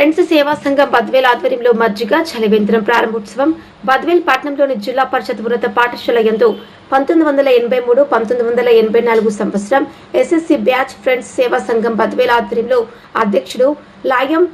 Friends సేవా సంఘం బద్వేల్ ఆధ్వర్యంలో మజ్జిగ చలివేంద్రం ప్రారంభోత్సవం. బద్వేల్ పట్టణంలోని జిల్లా పరిషత్ ఉన్నత పాఠశాల ఎందు పంతొమ్మిది వందల ఎనభై మూడు పంతొమ్మిది వందల ఎనభై నాలుగు సంవత్సరం ఎస్ఎస్సి బ్యాచ్ ఫ్రెండ్స్ సేవా సంఘం బద్వేల్ ఆధ్వర్యంలో అధ్యక్షుడు లాయం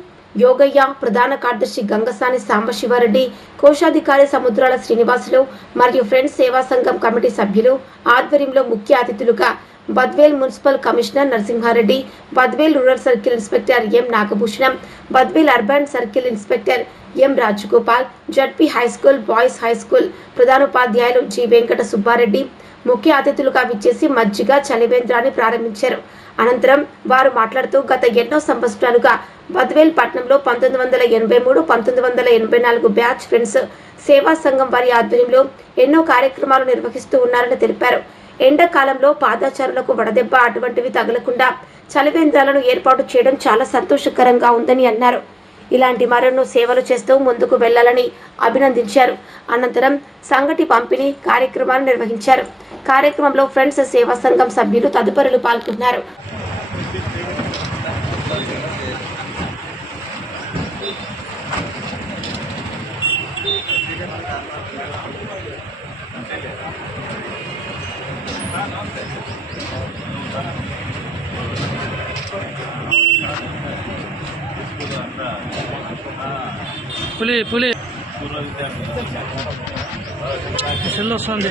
యోగయ్య ప్రధాన కార్యదర్శి గంగసాని సాంబశివారెడ్డి కోశాధికారి సముద్రాల శ్రీనివాసులు మరియు ఫ్రెండ్స్ సేవా సంఘం కమిటీ సభ్యులు ఆధ్వర్యంలో ముఖ్య అతిథులుగా Badvel municipal commissioner Narasimhareddy Badvel rural circle inspector M Nagabhushanam Badvel urban circle inspector M Rajagopal ZP high school boys high school ప్రధానోపాధ్యాయులు జి వెంకట సుబ్బారెడ్డి ముఖ్య అతిథులుగా విచ్చేసి మజ్జిగ చలివేంద్రాన్ని ప్రారంభించారు. అనంతరం వారు మాట్లాడుతూ గత ఎన్నో సంవత్సరాలుగా బద్వేల్ పట్టణంలో పంతొమ్మిది వందల ఎనభై మూడు పంతొమ్మిది వందల ఎనభై నాలుగు బ్యాచ్ ఫ్రెండ్స్ సేవా సంఘం వారి ఆధ్వర్యంలో ఎన్నో కార్యక్రమాలు నిర్వహిస్తూ ఉన్నారని తెలిపారు. ఎండాకాలంలో పాదాచారులకు వడదెబ్బ అటువంటివి తగలకుండా చలివేంద్రాలను ఏర్పాటు చేయడం చాలా సంతోషకరంగా ఉందని అన్నారు. ఇలాంటి మరెన్నో సేవలు చేస్తూ ముందుకు వెళ్ళాలని అభినందించారు. అనంతరం సంగటి పంపిణీ కార్యక్రమాలు నిర్వహించారు. కార్యక్రమంలో ఫ్రెండ్స్ సేవా సంఘం సభ్యులు తదుపరులు పాల్గొన్నారు. పులి పులి. సెల్ వస్తుంది.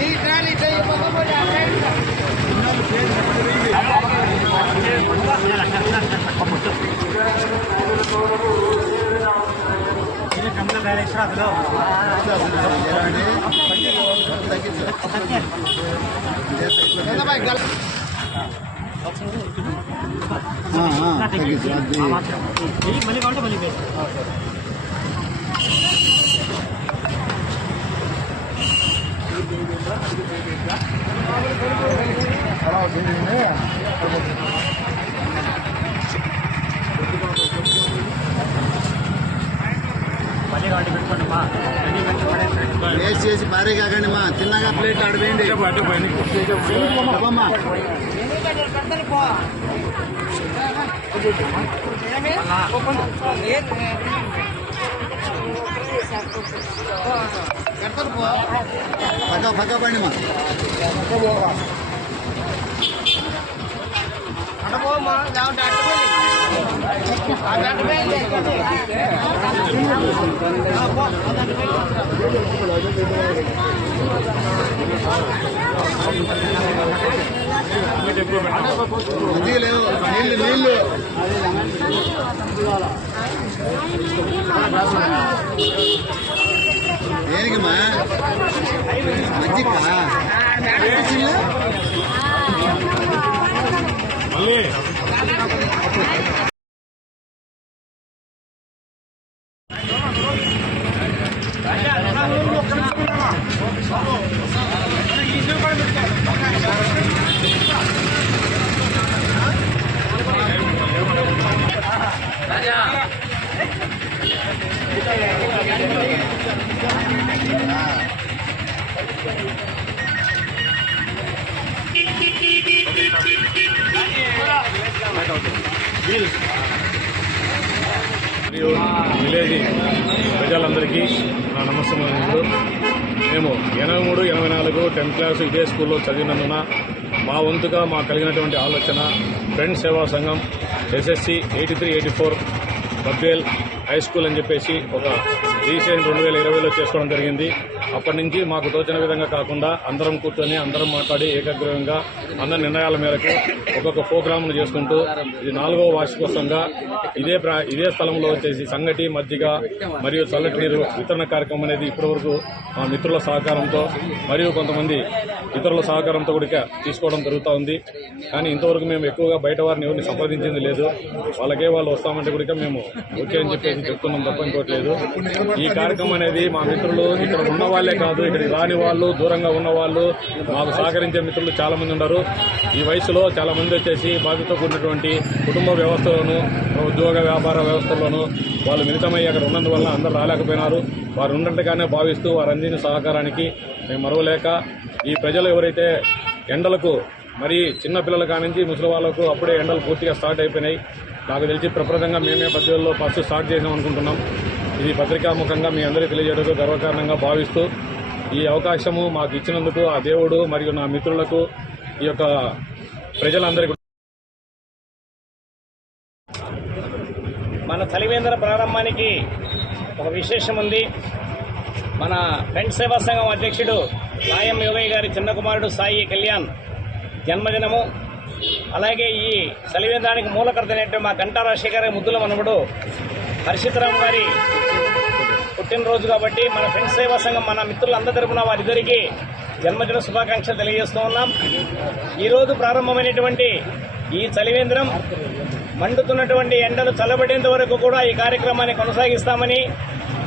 వేసుకో. మళ్ళీ కావాలంటే పెట్టుకోండి అమ్మా. మళ్ళీ వేసి చేసి భారీ కాకండి మా. చిన్నగా ప్లేట్ ఆడిపోయింది పక్క పక్క పండి మా మజ్జిగ లేదు నీళ్ళు నీళ్ళు దేనికమ్మా మజ్జిగ మరియు విలేజ్ ప్రజలందరికీ నా నమస్కారం మేము ఎనభై మూడు ఎనభై నాలుగు టెన్త్ క్లాస్ ఇదే స్కూల్లో చదివినందున మా వంతుగా మాకు కలిగినటువంటి ఆలోచన ఫ్రెండ్ సేవా సంఘం SSC eighty three eighty four Badvel high school అని చెప్పేసి ఒక రీసెంట్ రెండు వేల ఇరవైలో చేసుకోవడం జరిగింది. అప్పటి నుంచి మాకు తోచిన విధంగా కాకుండా అందరం కూర్చొని అందరం మాట్లాడి ఏకాగ్రహంగా అందరి నిర్ణయాల మేరకు ఒక్కొక్క ప్రోగ్రాంను చేసుకుంటూ ఇది నాలుగవ వార్షికోత్సవంగా ఇదే ప్రా- ఇదే స్థలంలో వచ్చేసి సంగటి మజ్జిగ మరియు చల్లటి నీరు వితరణ కార్యక్రమం అనేది ఇప్పటివరకు మా మిత్రుల సహకారంతో మరియు కొంతమంది ఇతరుల సహకారంతో కూడా తీసుకోవడం జరుగుతూ ఉంది. కానీ ఇంతవరకు మేము ఎక్కువగా బయట వారిని ఎవరిని సంప్రదించింది లేదు. వాళ్ళకే వాళ్ళు వస్తామంటే కూడా మేము ఓకే అని చెప్పేసి చెప్తున్నాం తప్ప ఇంకోటి లేదు. ఈ కార్యక్రమం అనేది మా మిత్రులు ఇక్కడ ఉన్న వాళ్ళే కాదు ఇక్కడికి రాని వాళ్ళు దూరంగా ఉన్న వాళ్ళు మాకు సహకరించే మిత్రులు చాలా మంది ఉన్నారు. ఈ వయసులో చాలా మంది వచ్చేసి బాధ్యత కూడినటువంటి కుటుంబ వ్యవస్థలోను ఉద్యోగ వ్యాపార వ్యవస్థల్లోనూ వాళ్ళు మిళితమై అక్కడ ఉన్నందువల్ల అందరూ రాలేకపోయినారు. వారు ఉన్నట్టుగానే భావిస్తూ వారు అందిన సహకారానికి మేము మరవలేక ఈ ప్రజలు ఎవరైతే ఎండలకు మరి చిన్నపిల్లల కానించి ముసలి వాళ్ళకు అప్పుడే ఎండలు పూర్తిగా స్టార్ట్ అయిపోయినాయి. నాకు తెలిసి ప్రప్రదంగా మేమే పద్ధతుల్లో ఫస్ట్ స్టార్ట్ చేసాం అనుకుంటున్నాం. ఇది పత్రికాముఖంగా మీ అందరికీ తెలియజేయడానికి గర్వకారణంగా భావిస్తూ ఈ అవకాశము మాకు ఇచ్చినందుకు ఆ దేవుడు మరియు నా మిత్రులకు ఈ యొక్క ప్రజలందరికీ మన చలివేంద్ర ప్రారంభానికి ఒక విశేషం ఉంది. మన ఫ్రెండ్ సేవా సంఘం అధ్యక్షుడు నాయం యోగయ్య గారి చిన్న కుమారుడు సాయి కళ్యాణ్ జన్మదినము. అలాగే ఈ చలివేంద్రానికి మూలకర్త మా గంటా రాజశేఖర్ ముద్దుల మనవడు హర్షితరామ్ గారి పుట్టినరోజు కాబట్టి మన ఫ్రెండ్స్ సేవా సంఘం మన మిత్రులందరి తరపున వారిద్దరికీ జన్మదిన శుభాకాంక్షలు తెలియజేస్తూ ఉన్నాం. ఈరోజు ప్రారంభమైనటువంటి ఈ చలివేంద్రం మండుతున్నటువంటి ఎండలు చల్లబడేంత వరకు కూడా ఈ కార్యక్రమాన్ని కొనసాగిస్తామని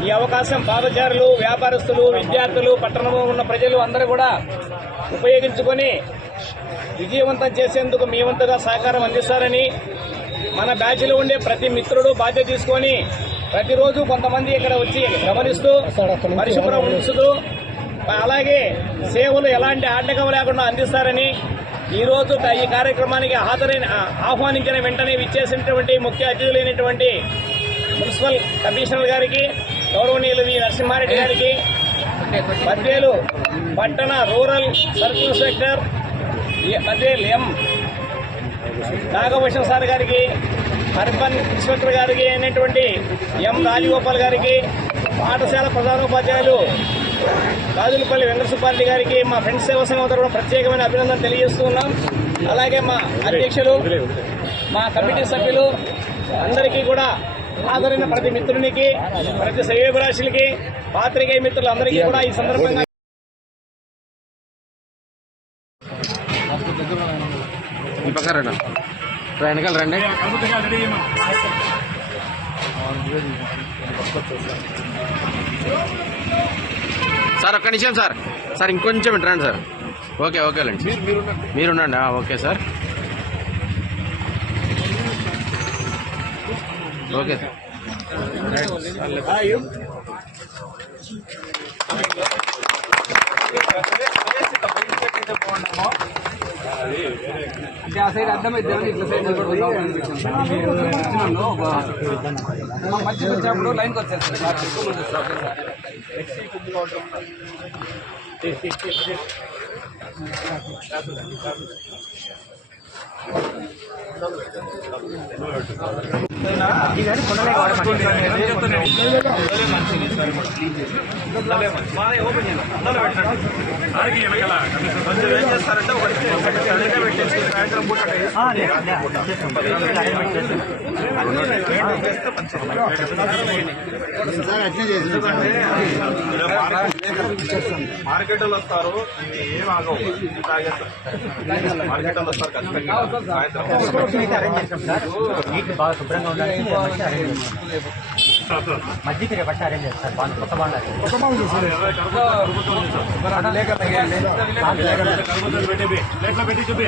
ఈ అవకాశం పాదచారులు వ్యాపారస్తులు విద్యార్థులు పట్టణంలో ఉన్న ప్రజలు అందరూ కూడా ఉపయోగించుకొని విజయవంతం చేసేందుకు మీ వంతుగా సహకారం అందిస్తారని మన బ్యాచ్లో ఉండే ప్రతి మిత్రుడు బాధ్యత తీసుకొని ప్రతిరోజు కొంతమంది ఇక్కడ వచ్చి గమనిస్తూ పరిశుభ్రం ఉంచుతూ అలాగే సేవలు ఎలాంటి ఆటంకం లేకుండా అందిస్తారని ఈ రోజు ఈ కార్యక్రమానికి హాజరైన ఆహ్వానించిన వెంటనే విచ్చేసినటువంటి ముఖ్య అతిథులైనటువంటి మున్సిపల్ కమిషనర్ గారికి గౌరవనీయులు వి నరసింహారెడ్డి గారికి పద్వేలు పట్టణ rural circle sector Badvel M Nagabhushan sir గారికి అర్బన్ ఇన్స్పెక్టర్ గారికి అయినటువంటి ఎం రాజగోపాల్ గారికి పాఠశాల ప్రధానోపాధ్యాయులు రాజులపల్లి వెంకటసుబ్బారెడ్డి గారికి మా ఫ్రెండ్స్ సేవా సంఘం తరఫున ప్రత్యేకమైన అభినందన తెలియజేస్తూ ఉన్నాం. అలాగే మా అధ్యక్షులు మా కమిటీ సభ్యులు అందరికీ కూడా హాజరైన ప్రతి మిత్రునికి ప్రతి శ్రేయభిలాషులకి పాత్రికేయ మిత్రులందరికీ కూడా ఈ సందర్భంగా ఈ పక్కన రండి వెనకాల రండి. సార్ ఒక్క నిమిషం సార్. సార్ ఇంకొంచెం రండి సార్. ఓకే ఓకేలేండి మీరుండండి. Okay sir. Okay sir. ఆ సైడ్ అర్థమైతే ఇట్లా సైడ్ నిలబడుకుందాం అనిపించింది వచ్చినాను మా మధ్యకి వచ్చినప్పుడు లైన్కి వచ్చేస్తారు సార్ ఎక్కువ మంది వస్తారు ఒకేసారి. మార్కెట్ వాళ్ళు వస్తారు ఏం ఆగవు తాగేస్తారు మార్కెట్ వాళ్ళు వస్తారు ఖచ్చితంగా సాయంత్రం నీటి బాగా శుభ్రంగా ఉండాలి మధ్యకి రేపు బట్టి అరేంజ్ చేస్తారు బాగా కొత్త బాగా ప్లేట్లో పెట్టి చూపి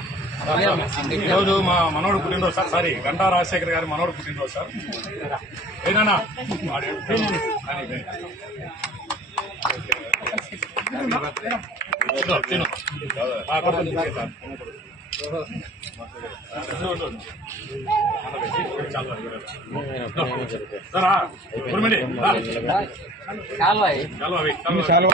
ఈరోజు మా మనోడు పుట్టినరోజు సార్ సారీ గంటా రాజశేఖర్ గారి మనోడు పుట్టినరోజు సార్. ఏనా తిను. చాలా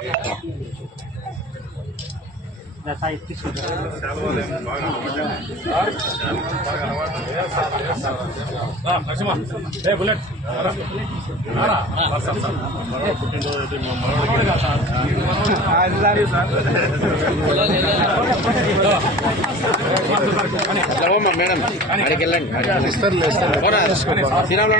వెళ్ళవమ్మా మేడం అడిగి వెళ్ళండి. పోరా, శ్రీరాములు.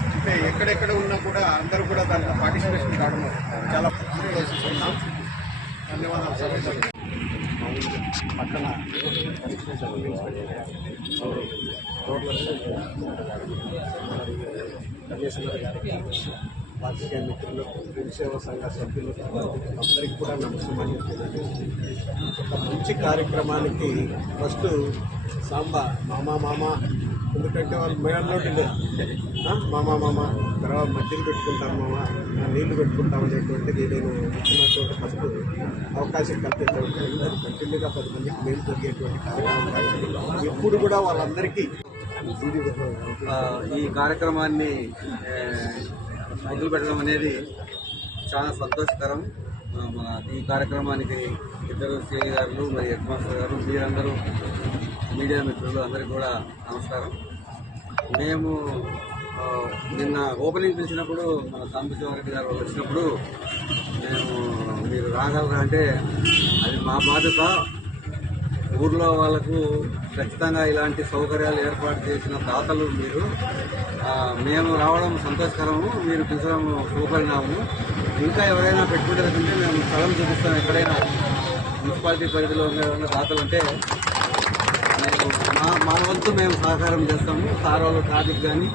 అంటే ఎక్కడెక్కడ ఉన్నా కూడా అందరూ కూడా దాంట్లో పార్టిసిపేషన్ కావడం చాలా సంతోషిస్తున్నాం ధన్యవాదాలు సార్. పక్కన రాజకీయ మిత్రులు సేవా సంఘ సభ్యులు అందరికీ కూడా నమస్కారం. ఒక మంచి కార్యక్రమానికి ఫస్ట్ సాంబా మామా మామ ఎందుకంటే వాళ్ళు మేడలో మామ మామ తర్వాత మధ్యలో పెట్టుకుంటాం మామ నీళ్ళు పెట్టుకుంటాం అనేటువంటిది నేను ఇచ్చినటువంటి ఫస్ట్ అవకాశం కల్పించడం కంటిన్యూగా పది మందికి మేలు జరిగేటువంటి కార్యక్రమం ఎప్పుడు కూడా వాళ్ళందరికీ ఈ కార్యక్రమాన్ని ఆ, మొదలు పెట్టడం అనేది చాలా సంతోషకరం. ఈ కార్యక్రమానికి ఇద్దరు సిఐ గారు మరి హెడ్ మాస్టర్ గారు మీరందరూ మీడియా మిత్రులు అందరికీ కూడా నమస్కారం. మేము నిన్న ఓపెనింగ్ పిలిచినప్పుడు మన సాంబశివారెడ్డి గారు వచ్చినప్పుడు మేము మీరు రాగలరా అంటే అది మా బాధ్యత. ఊర్లో వాళ్ళకు ఖచ్చితంగా ఇలాంటి సౌకర్యాలు ఏర్పాటు చేసిన దాతలు మీరు. మేము రావడం సంతోషకరము మీరు పిలిచడం శుభపరిణామము ఇంకా ఎవరైనా పెట్టుకుంటారంటే మేము స్థలం చూపిస్తాం ఎక్కడైనా. మున్సిపాలిటీ పరిధిలో ఉన్న దాతలు ఉంటే మా వంతు మేము సహకారం చేస్తాము. సార్ వాళ్ళు ట్రాఫిక్ కానీ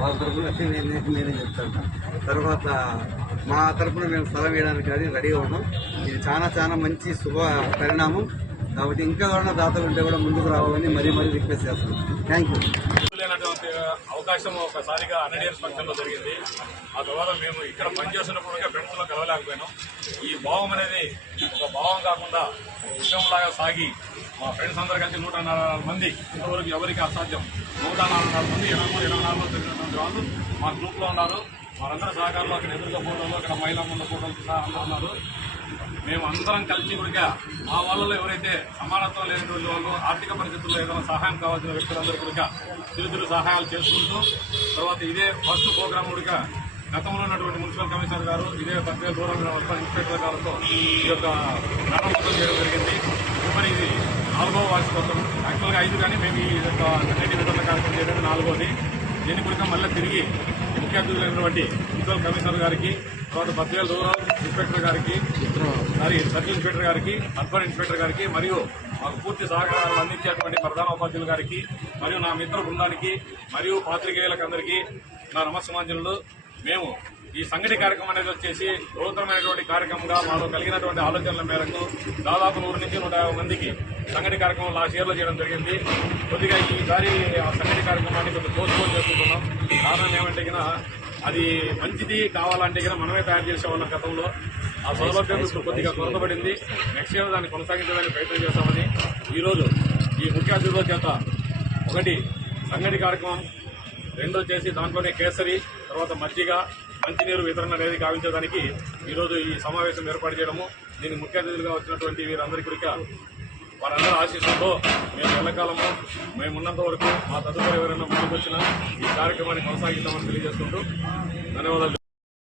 వాళ్ళ తరఫున వచ్చి నేనే నేనే చెప్తాను. తర్వాత మా తరఫున మేము స్థలం వేయడానికి కానీ రెడీగా ఉన్నాం ఇది చాలా చాలా మంచి శుభ పరిణామం. కాబట్టి ఇంకా ఎవరైనా దాతలు ఉంటే కూడా ముందుకు రావాలని మరీ మరీ రిక్వెస్ట్ చేస్తున్నాం థ్యాంక్ యూ లేనటువంటి అవకాశం ఒకసారిగా హండ్రెడ్ ఫంక్షన్లో జరిగింది. ఆ తర్వాత మేము ఇక్కడ పనిచేస్తున్నప్పుడు ఫ్రెండ్స్లో కలవలేకపోయినాం. ఈ భావం అనేది ఒక భావం కాకుండా విషయంలాగా సాగి మా ఫ్రెండ్స్ అందరూ కలిసి నూట నాలుగు మంది ఇంతవరకు ఎవరికి అసాధ్యం? నూట నాలుగు మంది ఇరవై మూడు ఇరవై నాలుగులో తెలిసినటువంటి వాళ్ళు మా గ్రూప్లో ఉన్నారు. వారందరూ సహకారంలో అక్కడ ఎదురుగా ఫోటోలు అక్కడ మహిళా ముందు ఫోటోలు సహా అందరూ ఉన్నారు. మేము అందరం కలిసి కూడా మా వాళ్ళలో ఎవరైతే సమానత్వం లేనటువంటి వాళ్ళు ఆర్థిక పరిస్థితుల్లో ఏదైనా సహాయం కావాల్సిన వ్యక్తులందరూ కూడా చిరుతిరు సహాయాలు చేసుకుంటూ తర్వాత ఇదే ఫస్ట్ ప్రోగ్రామ్ కూడా గతంలో ఉన్నటువంటి మున్సిపల్ కమిషనర్ గారు ఇదే పద్దెనిమిది దూరం ఇన్స్పెక్టర్ గారితో ఈ యొక్క ప్రారంభోత్సవం చేయడం జరిగింది. మరి ఇది నాలుగో వార్షికోత్సవం. యాక్చువల్గా ఐదు కానీ మేము ఈ యొక్క కన్నెటి విడుదల కార్యక్రమం చేయడం నాలుగోది. దీని గురించి మళ్ళీ తిరిగి ముఖ్య అతిథులైనటువంటి మున్సిపల్ కమిషనర్ గారికి తర్వాత పద్వేల రూరల్ ఇన్స్పెక్టర్ గారికి మరి సర్కిల్ ఇన్స్పెక్టర్ గారికి అర్బన్ ఇన్స్పెక్టర్ గారికి మరియు మాకు పూర్తి సహకారాలు అందించేటువంటి ప్రధాన ఉపాధ్యులు గారికి మరియు నా మిత్ర బృందానికి మరియు పాత్రికేయులకు అందరికీ నా నమస్సమాంజనులు. మేము ఈ సంఘటి కార్యక్రమం అనేది వచ్చేసి నూతనమైనటువంటి కార్యక్రమంగా మాలో కలిగినటువంటి ఆలోచనల మేరకు దాదాపు నూరు నుంచి నూట యాభై మందికి సంఘటి కార్యక్రమం లాస్ట్ ఇయర్లో చేయడం జరిగింది. కొద్దిగా ఈసారి ఆ సంఘటి కార్యక్రమాన్ని కొంచెం పోస్ట్పోన్ చేసుకుంటున్నాం కారణం ఏమంటే అది మంచిది కావాలంటే గిన మనమే తయారు చేసేవాళ్ళం గతంలో. ఆ సౌలభ్యం కొద్దిగా కొరతపడింది నెక్స్ట్ ఇయర్ దాన్ని కొనసాగించడానికి ప్రయత్నం చేస్తామని ఈ రోజు ఈ ముఖ్య అతిథుల చేత ఒకటి సంఘటి కార్యక్రమం రెండు వచ్చేసి దాంట్లోనే కేసరి తర్వాత మజ్జిగ మంచినీరు వితరణ అనేది గావించడానికి ఈరోజు ఈ సమావేశం ఏర్పాటు చేయడము దీనికి ముఖ్య అతిథులుగా వచ్చినటువంటి వీరందరికీ కూడా వారందరూ ఆశీస్సులతో మేము ఎల్లకాలము మేమున్నంత వరకు మా తదుపరి ఎవరైనా ముందుకొచ్చిన ఈ కార్యక్రమాన్ని కొనసాగిస్తామని తెలియజేసుకుంటూ ధన్యవాదాలు